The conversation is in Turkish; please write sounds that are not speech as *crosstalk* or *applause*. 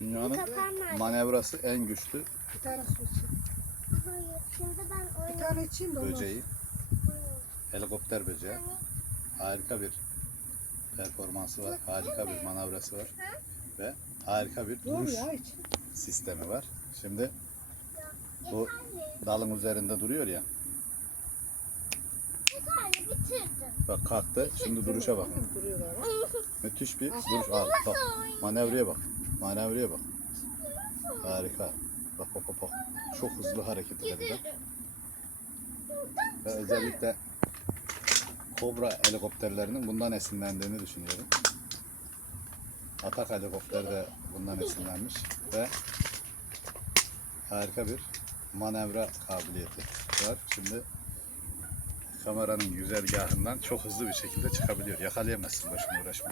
Dünyanın manevrası en güçlü Bir tane su için. Hayır. Şimdi ben Bir oynayacağım. tane içeyim de böceği. Helikopter böceği. Harika bir performansı var. Harika bir manevrası var. Ve harika bir Dur duruş ya iç. sistemi var. Şimdi bu dalın üzerinde duruyor ya. Bitirdim. Bak kalktı. Şimdi duruşa bakın. Duruyorlar. bak. *laughs* Müthiş bir duruş. Al bak. Manevraya bak. Manevraya bak. Harika. Bak bak bak. Çok hızlı hareket edebilir. Ve özellikle Kobra helikopterlerinin bundan esinlendiğini düşünüyorum. Atak helikopter de bundan esinlenmiş ve harika bir manevra kabiliyeti var. Şimdi kameranın güzergahından çok hızlı bir şekilde çıkabiliyor. Yakalayamazsın başına uğraşma.